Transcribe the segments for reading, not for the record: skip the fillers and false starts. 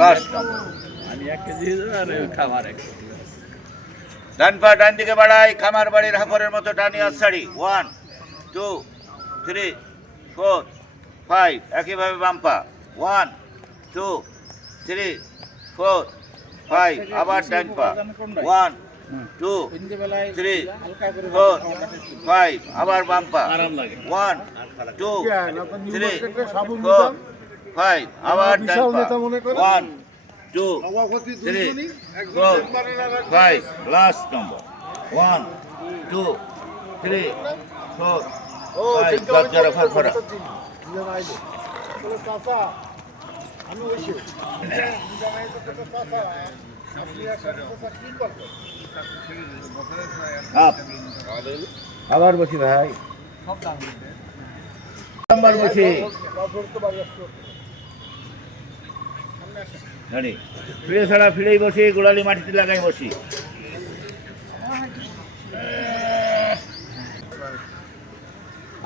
Last ডান পা ডান দিকে বাড়াই, খামার বাড়ির হাফরের মতো টানি আছাড়ি। 1 2 3 4 5, একইভাবে বাম পা। 1 2 3 4 5, আবার ডান পা। 1 2 3 4 5, আবার বাম পা। 1 2 3 4 5, আবার ডান পা। 1 2 3 4 5, লাস্ট নম্বর। 1 2 3 4 5, গজ্জারা ফারফারা। আবার বসি ভাই, নাম্বার বসি ফিরে ছাড়া ফিরেই বসি, গোড়ালি মাটিতে লাগাই বসি।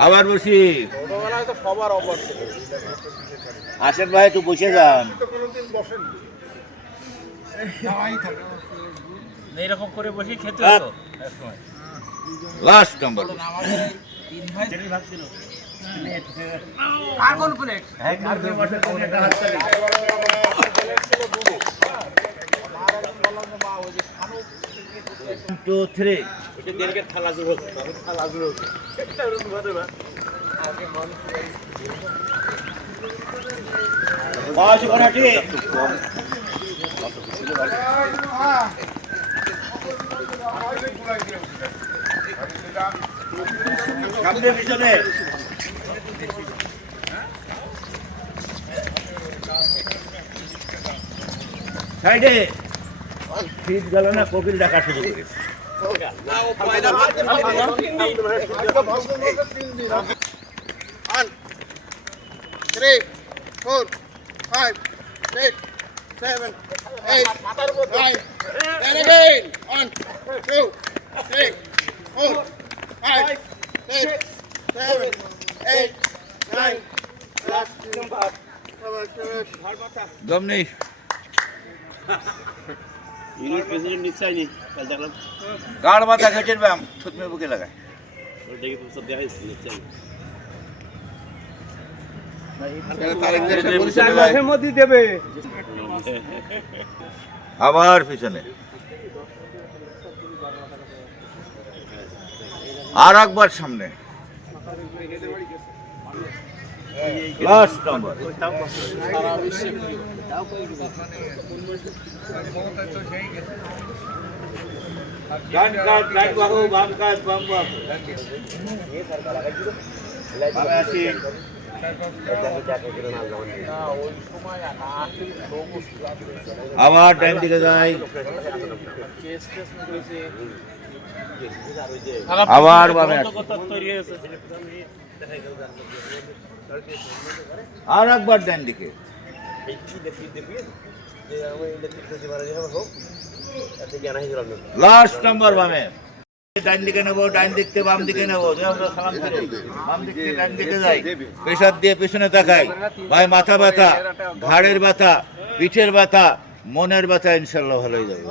আবার বসি। আসেন ভাই, একটু বসে যান। এইরকম করে বসে খেতে হতো। Last number. আর কোন প্লেট? 2 3 এটা দেরকে থালা জুড়ো, থালা জুড়ো। একটা রুম ধরে না। আগে মন বাজু করাটি। সামনে পিছনে সাইডে শীত গেল না, কোকিল ডাকা শুরু করেছে। 3 4 5 6 7 8 9 and again 1 2 3 4 5 6 7 8 9 দম নেই। ইউনিট প্রেসিডেন্ট নিশ্চয় নেই, কাল দেখলাম গাড় মাথা ঘেটের ব্যায়াম থুতমে বুকে লাগায়। ওটাকে সব দেখা যাচ্ছে নিশ্চয়। আবার পিছনে, আর একবার সামনে। Last number. ডান কাট ডান বাহু, বাম কাট বাম বাহু। আবার ডান দিকে যাই, আবার বামে আর একবার ডান দিকে। লাস্ট নাম্বার বামে। ডান দিকে নেবো, ডান দিক থেকে বাম দিকে নেবো। সালাম ফিরে বাম দিক থেকে ডান দিকে যাই, প্রেসার দিয়ে পেছনে তাকাই। ভাই মাথা ব্যথা, ঘাড়ের ব্যথা, পিঠের ব্যথা, মনের ব্যথা ইনশাল্লাহ ভালোই যাবে।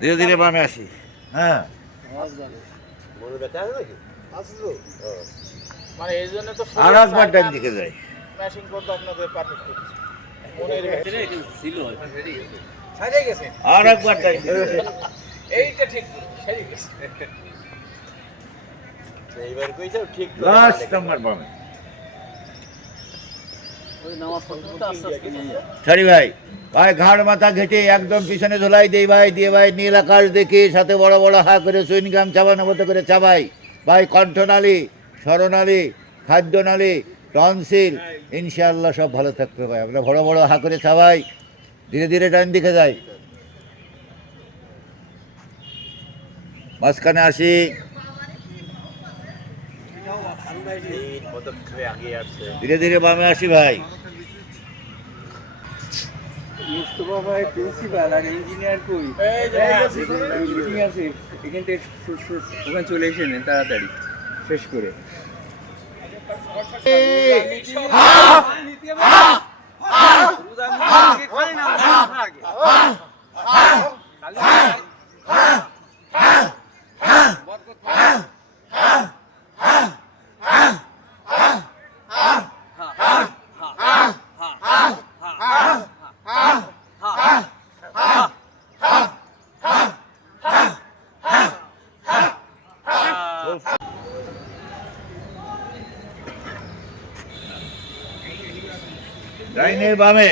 ধীরে ধীরে বামে আসি। হ্যাঁ, মানে এই জন্য তো আর একবার ডান দিকে যাই। ম্যাশিং করতে আপনাদের পারমিট করছি। মনের ছিল সাইডে গেছে, আর একবার ডান দিকে যাই। এইটা ঠিক সাইডে গেছে। এইবার কইছো ঠিক। লাস্ট নাম্বার বামে। ওই নামাজ পড়তে আস্তে আস্তে নিয়ে যা। সরি ভাই, ভাই ঘাড় মাথা ঘেটে একদম পিছনে ধোলাই দেই ভাই, দিয়ে ভাই নীল আকাশ দেখি, সাথে বড় বড় হা করে সুইনগাম চাবানোর মতো করে চাবাই ভাই। কণ্ঠনালী, স্বরনালী, খাদ্যনালী, টনসিল ইনশাআল্লাহ সব ভালো থাকবে ভাই। আমরা বড় বড় হা করে চাবাই, ধীরে ধীরে ডান দিকে যাই, মাঝখানে আসি। ধীরে ধীরে বামে আসি ভাই। মুস্তফা ভাই প্রিন্সিপাল আর ইঞ্জিনিয়ার কই? মিটিং আছে এখান থেকে ওখানে চলে এসেন তাড়াতাড়ি শেষ করে। ডাইনে বামে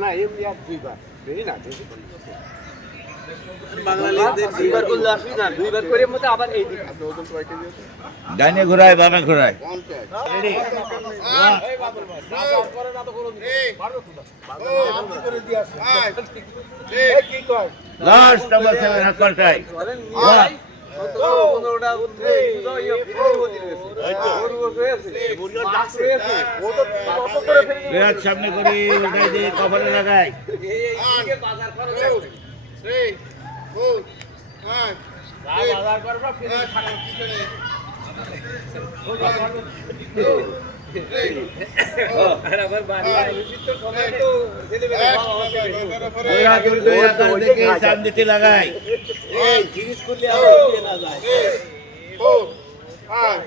না এমনি আর দুইবার বেশি না বেশি দুইবার করলে আসবি না, দুইবার করে মধ্যে আবার এই দিকে। ডাইনে ঘোরায় বামে ঘোরায় রেডি লাস্ট নাম্বার 7 হাত পাল্টাই 1 ওটা উঠে ইয়ে বিরাট সামনে করি উঠাই দিয়ে কপালে লাগাই বাজার করে 3 4 5 বাজার করবা ফিরে আর আবার বাড়ি তো সময় তো ছেলে বিরাট উল্টো আকাশ দেখে সাম দিতে লাগাই এই জিনিস করলে আবার উঠে না যায়। 4 5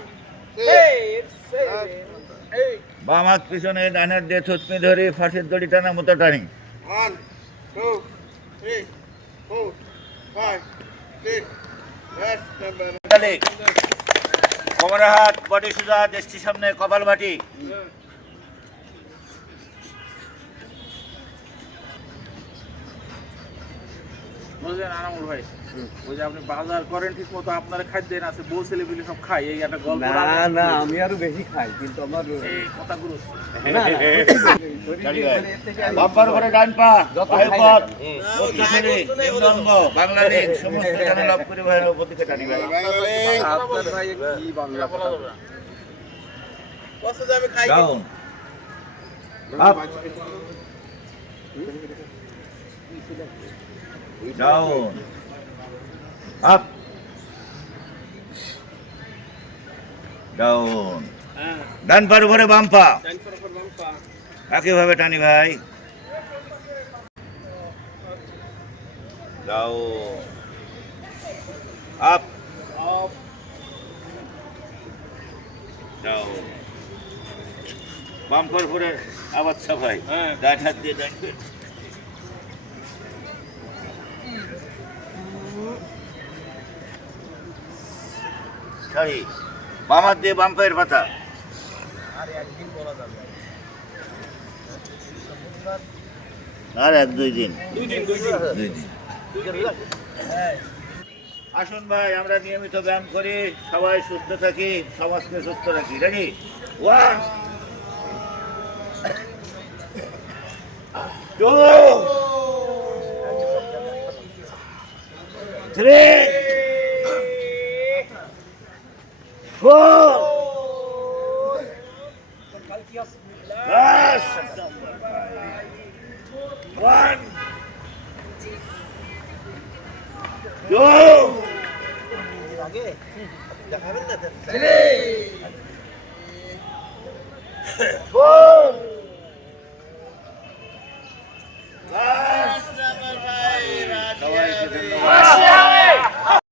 বাম হাত পিছনে ডান হাত দিয়ে থুতনি ধরে ফাঁসির দড়ি টানার মতো টানি 1 2 3 4 5 6 লাস্ট নাম্বার তাহলে কোমরের হাত বডি সোজা দৃষ্টি সামনে কপাল বাটি বুঝলেন আনামুল ভাই ওই যে আপনি বাজার করেন ঠিক মতো আপনার খাদ্য আছে বউ ছেলে মিলে সব খাই এই একটা গল্প না না আমি আরো বেশি খাই কিন্তু আমার এই কথাগুলো বাম্পার করে ডান পা বায়ুপথ মধ্য থেকে নিম্ন অঙ্গ বাংলা লিগ সমস্ত চ্যানেল অফ করে ভাইয়ের উপর দিকে টানি ভাই আপনার ভাই কি বাংলা কথা down up down up down ডান পার উপরে বাম পা একইভাবে টানি ভাই ডাউন আপ ডাউন বাম পার উপরে আবার সাফাই ডান হাত দিয়ে ডান পেট ছাড়ি বাম হাত দিয়ে বাম পায়ের পাতা আর 1-2 দিন দুই দিন আসুন ভাই আমরা নিয়মিত ব্যায়াম করি সবাই সুস্থ থাকি সমাজকে সুস্থ রাখি রেডি 1 2 3 4 Last number 5 1 2 3 4 5